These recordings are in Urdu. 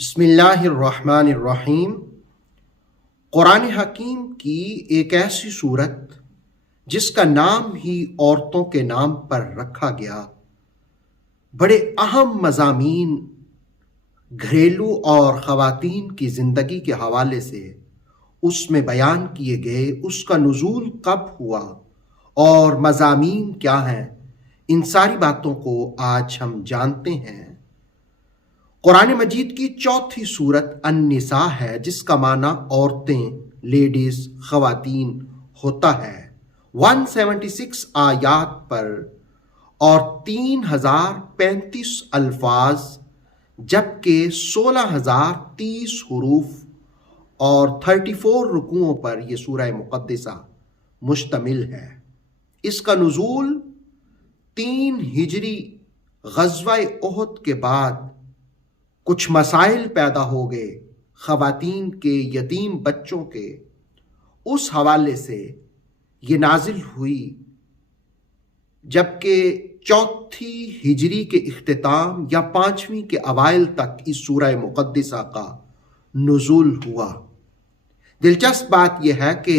بسم اللہ الرحمن الرحیم۔ قرآن حکیم کی ایک ایسی صورت جس کا نام ہی عورتوں کے نام پر رکھا گیا، بڑے اہم مضامین گھریلو اور خواتین کی زندگی کے حوالے سے اس میں بیان کیے گئے۔ اس کا نزول کب ہوا اور مضامین کیا ہیں، ان ساری باتوں کو آج ہم جانتے ہیں۔ قرآن مجید کی چوتھی سورت النساء ہے، جس کا معنی عورتیں، لیڈیز، خواتین ہوتا ہے۔ 176 آیات پر اور 3035 الفاظ، جبکہ 16030 حروف اور 34 رکوعوں پر یہ سورہ مقدسہ مشتمل ہے۔ اس کا نزول 3 ہجری غزوہ احد کے بعد کچھ مسائل پیدا ہو گئے خواتین کے یتیم بچوں کے، اس حوالے سے یہ نازل ہوئی، جبکہ چوتھی ہجری کے اختتام یا 5ویں کے اوائل تک اس سورہ مقدسہ کا نزول ہوا۔ دلچسپ بات یہ ہے کہ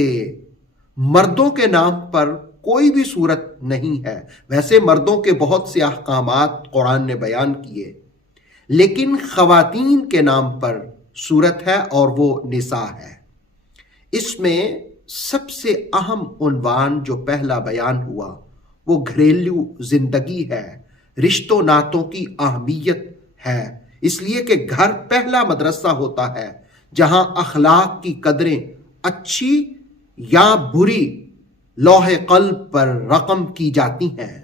مردوں کے نام پر کوئی بھی صورت نہیں ہے۔ ویسے مردوں کے بہت سے احکامات قرآن نے بیان کیے، لیکن خواتین کے نام پر صورت ہے اور وہ نساء ہے۔ اس میں سب سے اہم عنوان جو پہلا بیان ہوا وہ گھریلو زندگی ہے، رشتوں ناتوں کی اہمیت ہے، اس لیے کہ گھر پہلا مدرسہ ہوتا ہے جہاں اخلاق کی قدریں اچھی یا بری لوح قلب پر رقم کی جاتی ہیں۔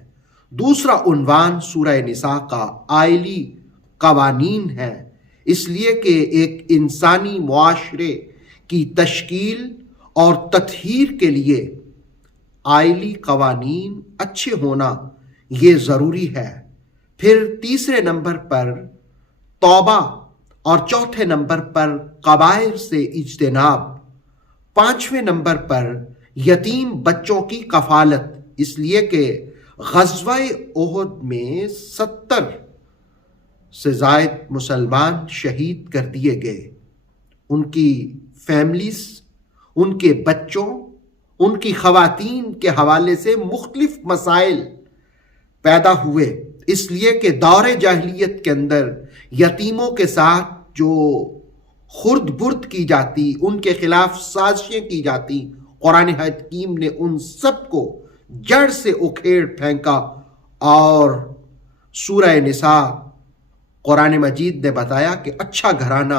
دوسرا عنوان سورہ نساء کا آئلی قوانین ہے، اس لیے کہ ایک انسانی معاشرے کی تشکیل اور تطہیر کے لیے آئلی قوانین اچھے ہونا یہ ضروری ہے۔ پھر تیسرے نمبر پر توبہ اور چوتھے نمبر پر قبائح سے اجتناب، 5ویں نمبر پر یتیم بچوں کی کفالت، اس لیے کہ غزوہ احد میں 70 سے زائد مسلمان شہید کر دیے گئے، ان کی فیملیز، ان کے بچوں، ان کی خواتین کے حوالے سے مختلف مسائل پیدا ہوئے، اس لیے کہ دور جاہلیت کے اندر یتیموں کے ساتھ جو خرد برد کی جاتی، ان کے خلاف سازشیں کی جاتی، قرآن حکیم نے ان سب کو جڑ سے اکھیڑ پھینکا۔ اور سورہ نساء قرآن مجید نے بتایا کہ اچھا گھرانہ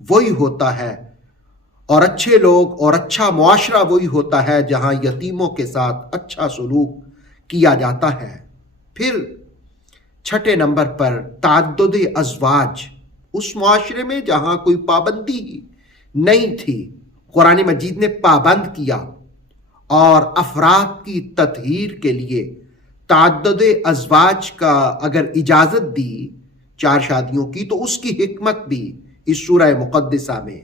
وہی ہوتا ہے اور اچھے لوگ اور اچھا معاشرہ وہی ہوتا ہے جہاں یتیموں کے ساتھ اچھا سلوک کیا جاتا ہے۔ پھر 6 نمبر پر تعدد ازواج، اس معاشرے میں جہاں کوئی پابندی نہیں تھی، قرآن مجید نے پابند کیا اور افراد کی تطہیر کے لیے تعدد ازواج کا اگر اجازت دی 4 شادیوں کی، تو اس کی حکمت بھی اس سورہ مقدسہ میں۔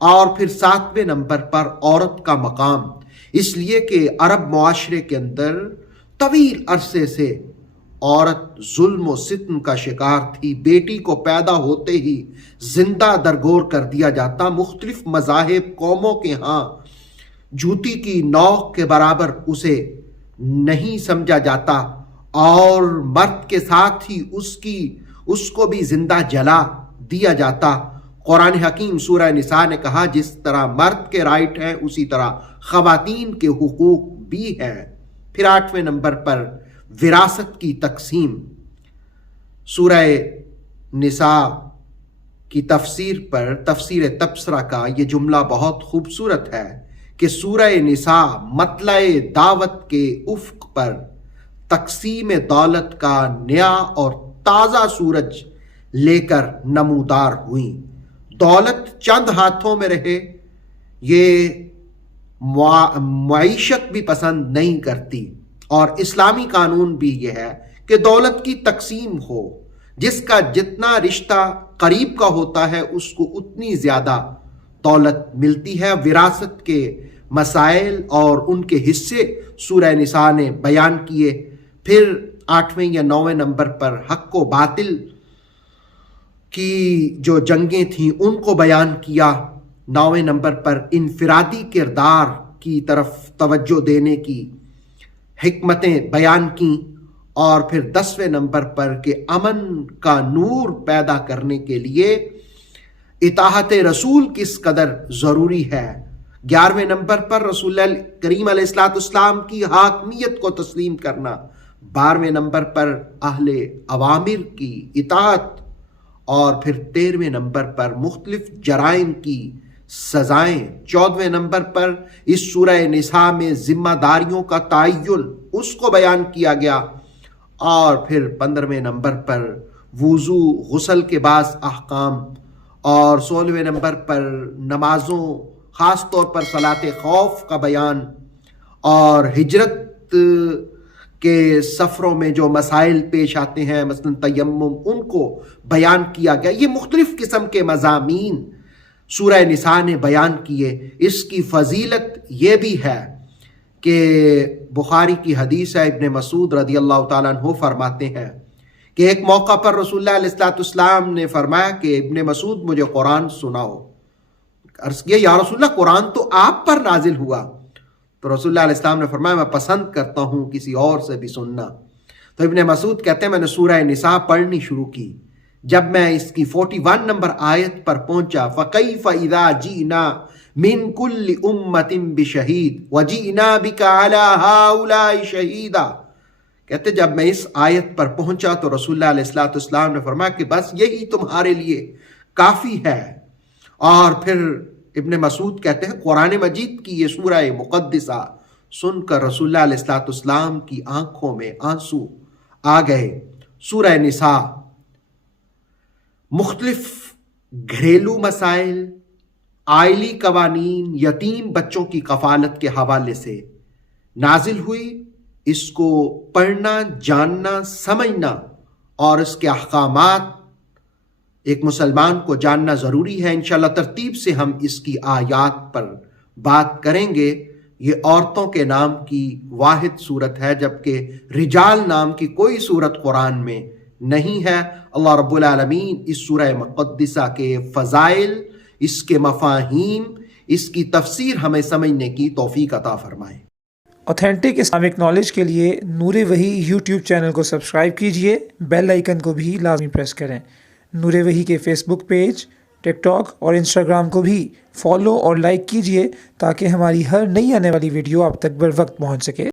اور پھر 7ویں نمبر پر عورت کا مقام، اس لیے کہ عرب معاشرے کے اندر طویل عرصے سے عورت ظلم و ستم کا شکار تھی، بیٹی کو پیدا ہوتے ہی زندہ درگور کر دیا جاتا، مختلف مذاہب قوموں کے ہاں جوتی کی نوک کے برابر اسے نہیں سمجھا جاتا، اور مرد کے ساتھ ہی اس کو بھی زندہ جلا دیا جاتا۔ قرآن حکیم سورہ نساء نے کہا جس طرح مرد کے رائٹ ہیں اسی طرح خواتین کے حقوق بھی ہیں۔ پھر 8ویں نمبر پر وراثت کی تقسیم، سورہ نساء کی تفسیر پر تفسیر تبصرہ کا یہ جملہ بہت خوبصورت ہے کہ سورہ نساء مطلع دعوت کے افق پر تقسیم دولت کا نیا اور تازہ سورج لے کر نمودار ہوئیں۔ دولت چند ہاتھوں میں رہے یہ معیشت بھی پسند نہیں کرتی، اور اسلامی قانون بھی یہ ہے کہ دولت کی تقسیم ہو، جس کا جتنا رشتہ قریب کا ہوتا ہے اس کو اتنی زیادہ دولت ملتی ہے۔ وراثت کے مسائل اور ان کے حصے سورہ نساء نے بیان کیے۔ پھر 8ویں یا 9ویں نمبر پر حق و باطل کی جو جنگیں تھیں ان کو بیان کیا، 9ویں نمبر پر انفرادی کردار کی طرف توجہ دینے کی حکمتیں بیان کیں، اور پھر 10ویں نمبر پر کہ امن کا نور پیدا کرنے کے لیے اطاعت رسول کس قدر ضروری ہے۔ 11ویں نمبر پر رسول اللہ کریم علیہ الصلوۃ والسلام کی حاکمیت کو تسلیم کرنا۔ 12ویں نمبر پر اہل اوامر کی اطاعت، اور پھر 13ویں نمبر پر مختلف جرائم کی سزائیں۔ 14ویں نمبر پر اس سورہ نساء میں ذمہ داریوں کا تعین اس کو بیان کیا گیا، اور پھر 15ویں نمبر پر وضو غسل کے بعض احکام، اور 16ویں نمبر پر نمازوں خاص طور پر صلاۃ خوف کا بیان، اور ہجرت کے سفروں میں جو مسائل پیش آتے ہیں مثلا تیمم، ان کو بیان کیا گیا۔ یہ مختلف قسم کے مضامین سورہ نساء نے بیان کیے۔ اس کی فضیلت یہ بھی ہے کہ بخاری کی حدیث ہے، ابن مسعود رضی اللہ تعالیٰ عنہ فرماتے ہیں کہ ایک موقع پر رسول اللہ علیہ الصلوۃ والسلام نے فرمایا کہ ابن مسعود مجھے قرآن سناؤ۔ عرض کیا یا رسول اللہ قرآن تو آپ پر نازل ہوا۔ تو رسول اللہ علیہ السلام نے فرمایا میں پسند کرتا ہوں کسی اور سے بھی سننا۔ تو ابن مسعود کہتے ہیں میں نے سورہ نساء پڑھنی شروع کی۔ جب میں اس کی 41 نمبر آیت پر پہنچا، فَكَيْفَ إِذَا جِئْنَا مِن كُلِّ أُمَّةٍ بِشَهِيدٍ وَجِئْنَا بِكَ عَلَى هَؤُلَاءِ شَهِيدًا، کہتے جب میں اس آیت پر پہنچا تو رسول اللہ علیہ الصلوۃ والسلام نے فرمایا کہ بس یہی تمہارے لیے کافی ہے۔ اور پھر ابن مسعود کہتے ہیں قرآن مجید کی یہ سورہ مقدسہ سن کر رسول اللہ علیہ الصلوۃ والسلام کی آنکھوں میں آنسو آ گئے۔ سورہ نساء مختلف گھریلو مسائل، آئلی قوانین، یتیم بچوں کی کفالت کے حوالے سے نازل ہوئی۔ اس کو پڑھنا، جاننا، سمجھنا اور اس کے احکامات ایک مسلمان کو جاننا ضروری ہے۔ انشاءاللہ ترتیب سے ہم اس کی آیات پر بات کریں گے۔ یہ عورتوں کے نام کی واحد صورت ہے، جبکہ رجال نام کی کوئی صورت قرآن میں نہیں ہے۔ اللہ رب العالمین اس سورہ مقدسہ کے فضائل، اس کے مفاہیم، اس کی تفسیر ہمیں سمجھنے کی توفیق عطا فرمائے۔ اوتھینٹک اسلامک نالج کے لیے نور وحی یوٹیوب چینل کو سبسکرائب کیجئے، بیل آئیکن کو بھی لازمی پریس کریں۔ نور وحی کے فیس بک پیج، ٹک ٹاک اور انسٹاگرام کو بھی فالو اور لائک کیجئے تاکہ ہماری ہر نئی آنے والی ویڈیو آپ تک بر وقت پہنچ سکے۔